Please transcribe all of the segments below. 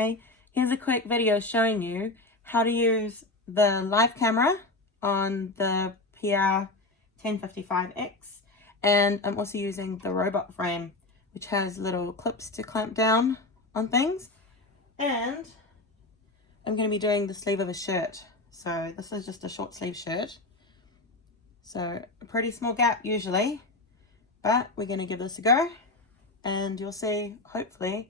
Hi, here's a quick video showing you how to use the live camera on the PR1055X, and I'm also using the robot frame which has little clips to clamp down on things, and I'm going to be doing the sleeve of a shirt. So this is just a short sleeve shirt, so a pretty small gap usually, but we're going to give this a go and you'll see hopefully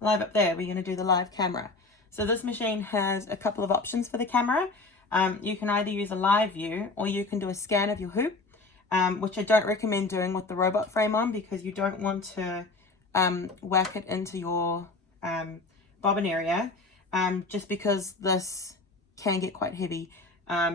live up there we're going to do the live camera. So this machine has a couple of options for the camera. You can either use a live view or you can do a scan of your hoop, which I don't recommend doing with the robot frame on because you don't want to whack it into your bobbin area, just because this can get quite heavy.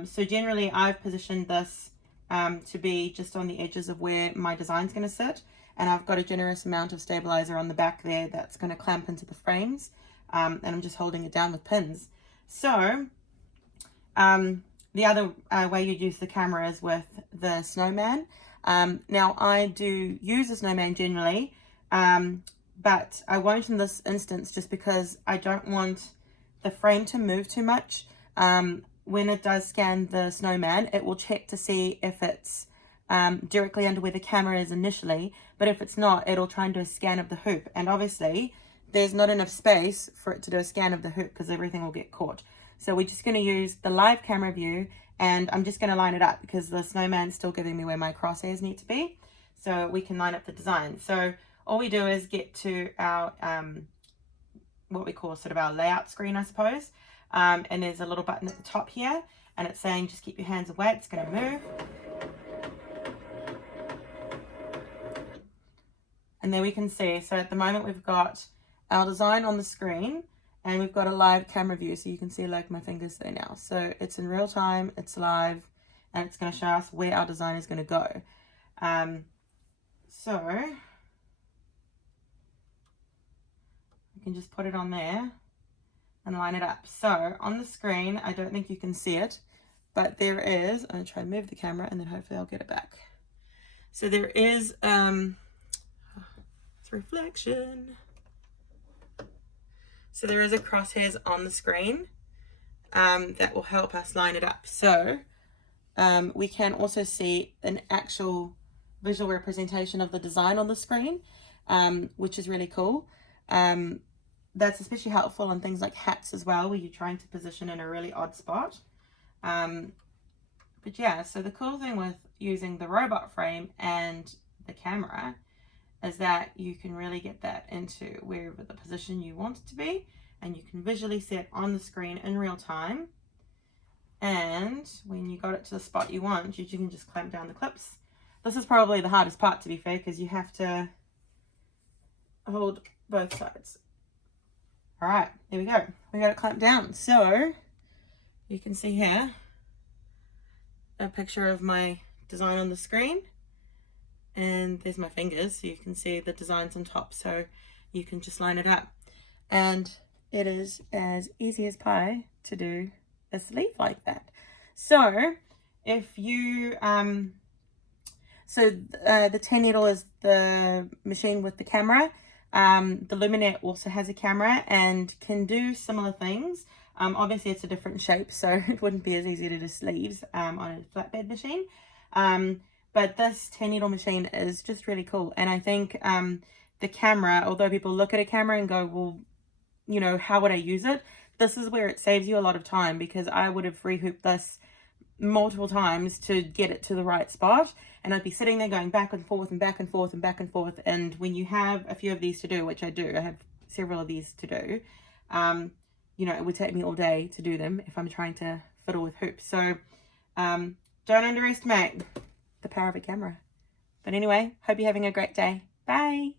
So generally I've positioned this to be just on the edges of where my design's going to sit, and I've got a generous amount of stabilizer on the back there that's going to clamp into the frames, and I'm just holding it down with pins. So the other way you'd use the camera is with the snowman. Now I do use a snowman generally, but I won't in this instance just because I don't want the frame to move too much. When it does scan the snowman, it will check to see if it's directly under where the camera is initially, but if it's not, it'll try and do a scan of the hoop, and obviously there's not enough space for it to do a scan of the hoop because everything will get caught. So we're just going to use the live camera view, and I'm just going to line it up because the snowman's still giving me where my crosshairs need to be, so we can line up the design. So all we do is get to our what we call sort of our layout screen, I suppose, and there's a little button at the top here, and it's saying just keep your hands away, it's going to move. And there we can see, so at the moment we've got our design on the screen and we've got a live camera view, so you can see like my fingers there now. So it's in real time, it's live, and it's going to show us where our design is going to go. So I can just put it on there and line it up. So on the screen, I don't think you can see it, but there is, I'm going to try and move the camera and then hopefully I'll get it back. So there is reflection. So there is a crosshairs on the screen that will help us line it up. So we can also see an actual visual representation of the design on the screen, which is really cool. That's especially helpful on things like hats as well, where you're trying to position in a really odd spot. But yeah, so the cool thing with using the robot frame and the camera is that you can really get that into wherever the position you want it to be, and you can visually see it on the screen in real time. And when you got it to the spot you want, you can just clamp down the clips. This is probably the hardest part, to be fair, because you have to hold both sides. All right, there we go. We got it clamped down. So you can see here a picture of my design on the screen, and there's my fingers, so you can see the designs on top, so you can just line it up, and it is as easy as pie to do a sleeve like that. So if you the 10 needle is the machine with the camera. The Luminette also has a camera and can do similar things. Obviously it's a different shape, so it wouldn't be as easy to do sleeves on a flatbed machine. But this 10 needle machine is just really cool. And I think the camera, although people look at a camera and go, well, you know, how would I use it? This is where it saves you a lot of time, because I would have rehooped this multiple times to get it to the right spot. And I'd be sitting there going back and forth and back and forth and back and forth. And when you have a few of these to do, which I do, I have several of these to do, you know, it would take me all day to do them if I'm trying to fiddle with hoops. So don't underestimate the power of a camera. But anyway, hope you're having a great day. Bye.